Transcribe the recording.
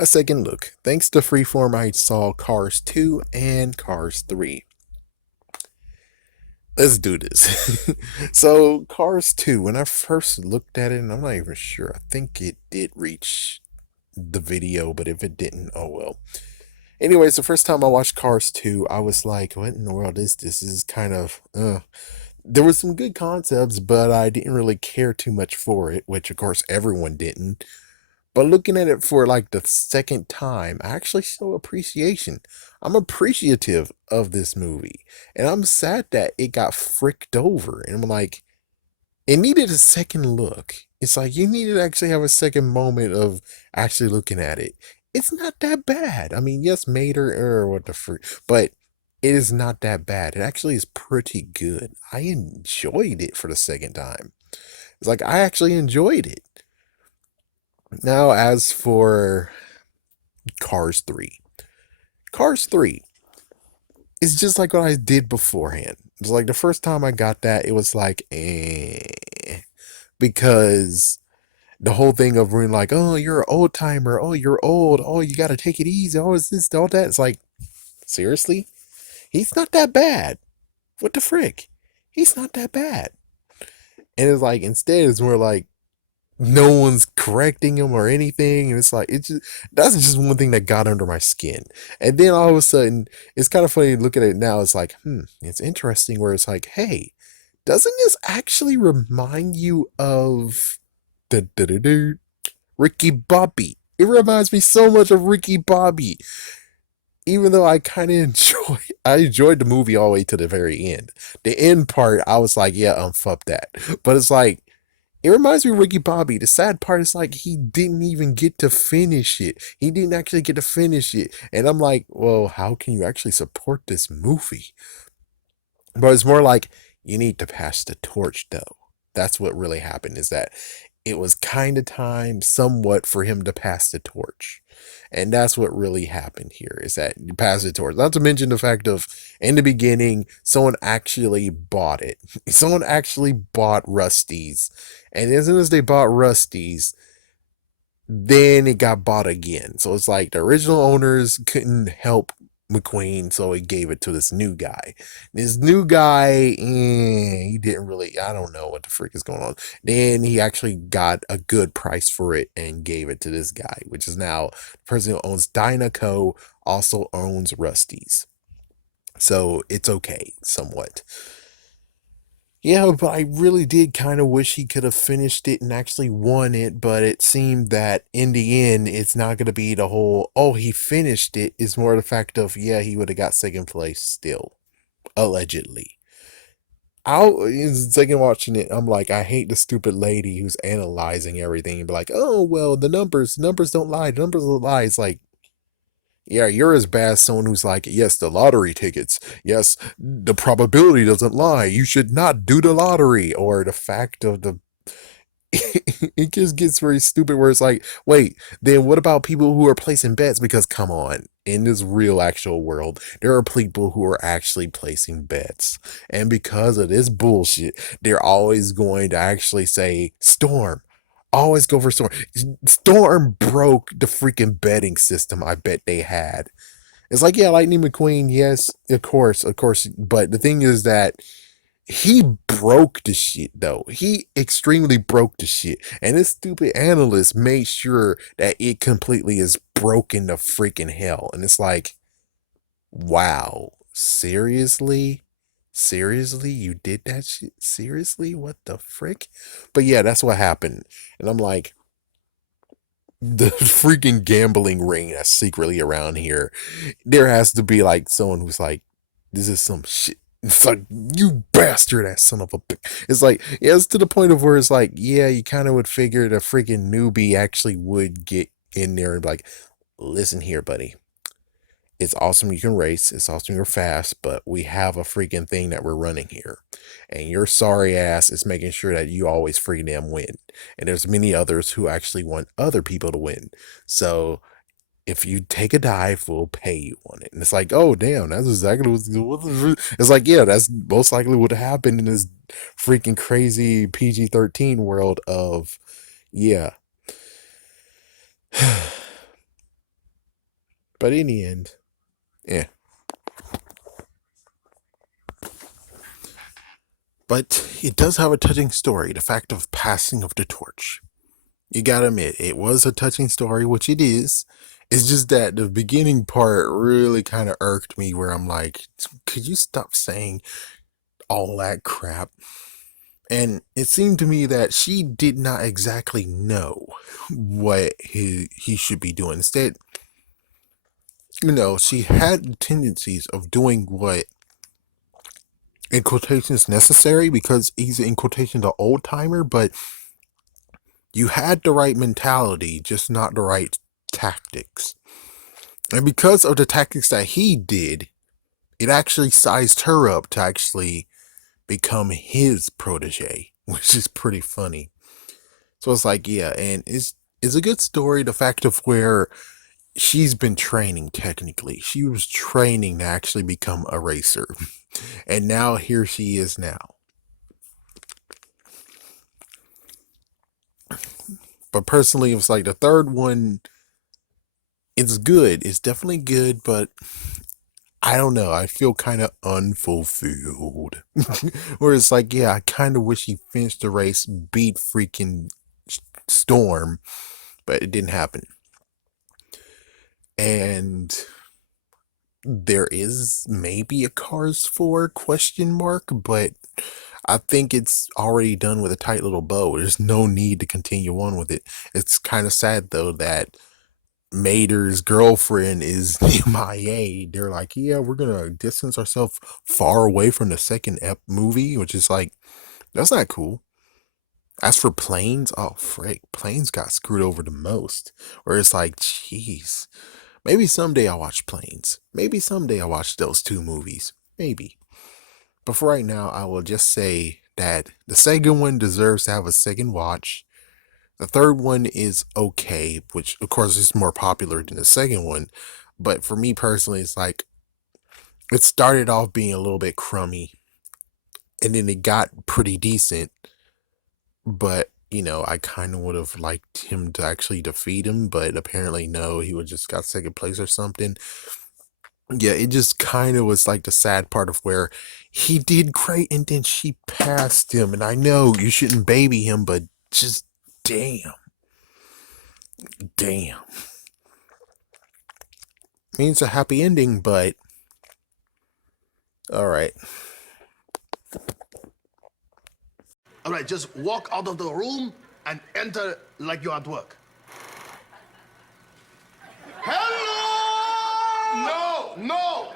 A second look. Thanks to Freeform, I saw Cars 2 and Cars 3. Let's do this. So, Cars 2, when I first looked at it, and I'm not even sure, I think it did reach the video, but if it didn't, oh well. Anyways, the first time I watched Cars 2, I was like, what in the world is this? This is kind of, There was some good concepts, but I didn't really care too much for it, which of course everyone didn't. But looking at it for like the second time, I actually show appreciation. I'm appreciative of this movie. And I'm sad that it got fricked over. And I'm like, it needed a second look. It's like you needed to actually have a second moment of actually looking at it. It's not that bad. I mean, yes, Mater or what the frick, but it is not that bad. It actually is pretty good. I enjoyed it for the second time. It's like I actually enjoyed it. Now, as for Cars 3. Cars 3 is just like what I did beforehand. It's like the first time I got that, it was like, because the whole thing of being like, oh, you're an old timer, oh, you're old, oh, you gotta take it easy, oh, is this, all that? It's like, seriously? He's not that bad. What the frick? He's not that bad. And it's like, instead, it's more like, no one's correcting him or anything, and it's like that's just one thing that got under my skin. And then all of a sudden, it's kind of funny to look at it now. It's like, it's interesting where it's like, hey, doesn't this actually remind you of the Ricky Bobby? It reminds me so much of Ricky Bobby. Even though I kind of I enjoyed the movie all the way to the very end. The end part, I was like, yeah, fuck that. But it's like, it reminds me of Ricky Bobby. The sad part is like he didn't even get to finish it. He didn't actually get to finish it. And I'm like, well, how can you actually support this movie? But it's more like you need to pass the torch though. That's what really happened, is that it was kind of time somewhat for him to pass the torch. And that's what really happened here, is that you pass the torch. Not to mention the fact of, in the beginning, someone actually bought it. Someone actually bought Rusty's. And as soon as they bought Rusty's, then it got bought again. So it's like the original owners couldn't help McQueen, so he gave it to this new guy. This new guy, he didn't really, I don't know what the frick is going on. Then he actually got a good price for it and gave it to this guy, which is now the person who owns Dynaco, also owns Rusty's. So it's okay, somewhat. Yeah, but I really did kind of wish he could have finished it and actually won it, but it seemed that in the end, it's not going to be the whole, oh, he finished it. It's more the fact of, yeah, he would have got second place still, allegedly. Second watching it, I'm like, I hate the stupid lady who's analyzing everything and be like, oh, well, the numbers don't lie, the numbers don't lie. It's like, yeah, you're as bad as someone who's like, yes, the lottery tickets. Yes, the probability doesn't lie. You should not do the lottery. Or the fact of the. It just gets very stupid where it's like, wait, then what about people who are placing bets? Because come on, in this real actual world, there are people who are actually placing bets. And because of this bullshit, they're always going to actually say, Storm. Always go for Storm. Storm broke the freaking betting system I bet they had. It's like, yeah, Lightning McQueen, yes, of course. But the thing is that he broke the shit, though. He extremely broke the shit. And this stupid analyst made sure that it completely is broken to freaking hell. And it's like, wow, seriously? Seriously? You did that shit? Seriously? What the frick? But yeah, that's what happened. And I'm like, the freaking gambling ring that's secretly around here, there has to be like someone who's like, this is some shit. It's like, you bastard ass son of a bitch. It's like, yeah, it's to the point of where it's like, yeah, you kind of would figure the freaking newbie actually would get in there and be like, listen here, buddy. It's awesome you can race. It's awesome you're fast, but we have a freaking thing that we're running here. And your sorry ass is making sure that you always freaking damn win. And there's many others who actually want other people to win. So if you take a dive, we'll pay you on it. And it's like, oh, damn, that's exactly it's like, yeah, that's most likely what happened in this freaking crazy PG-13 world of, yeah. But in the end, yeah. But it does have a touching story, the fact of passing of the torch. You gotta admit, it was a touching story, which it is. It's just that the beginning part really kind of irked me, where I'm like, could you stop saying all that crap? And it seemed to me that she did not exactly know what he should be doing. Instead, she had tendencies of doing what, in quotations, necessary, because he's in quotation the old timer, but you had the right mentality, just not the right tactics. And because of the tactics that he did, it actually sized her up to actually become his protege, which is pretty funny. So it's like, yeah, and it's a good story. The fact of where she's been training, technically, she was training to actually become a racer, and now here she is now. But personally, it was like the third one. It's good. It's definitely good, but I don't know. I feel kind of unfulfilled. Where it's like, yeah, I kind of wish he finished the race, beat freaking Storm, but it didn't happen. And there is maybe a Cars 4 question mark, but I think it's already done with a tight little bow. There's no need to continue on with it. It's kind of sad though that Mater's girlfriend is MIA. They're like, yeah, we're gonna distance ourselves far away from the second movie, which is like, that's not cool. As for Planes, oh frick, Planes got screwed over the most. Where it's like, jeez, maybe someday I'll watch Planes. Maybe someday I'll watch those two movies. Maybe. But for right now, I will just say that the second one deserves to have a second watch. The third one is okay, which of course is more popular than the second one. But for me personally, it's like, it started off being a little bit crummy, and then it got pretty decent. But, I kind of would have liked him to actually defeat him, but apparently no, he would just got second place or something. Yeah, it just kind of was like the sad part of where he did great and then she passed him. And I know you shouldn't baby him, but just damn. Damn. Means a happy ending, but all right. All right, just walk out of the room and enter like you're at work. Hello! No,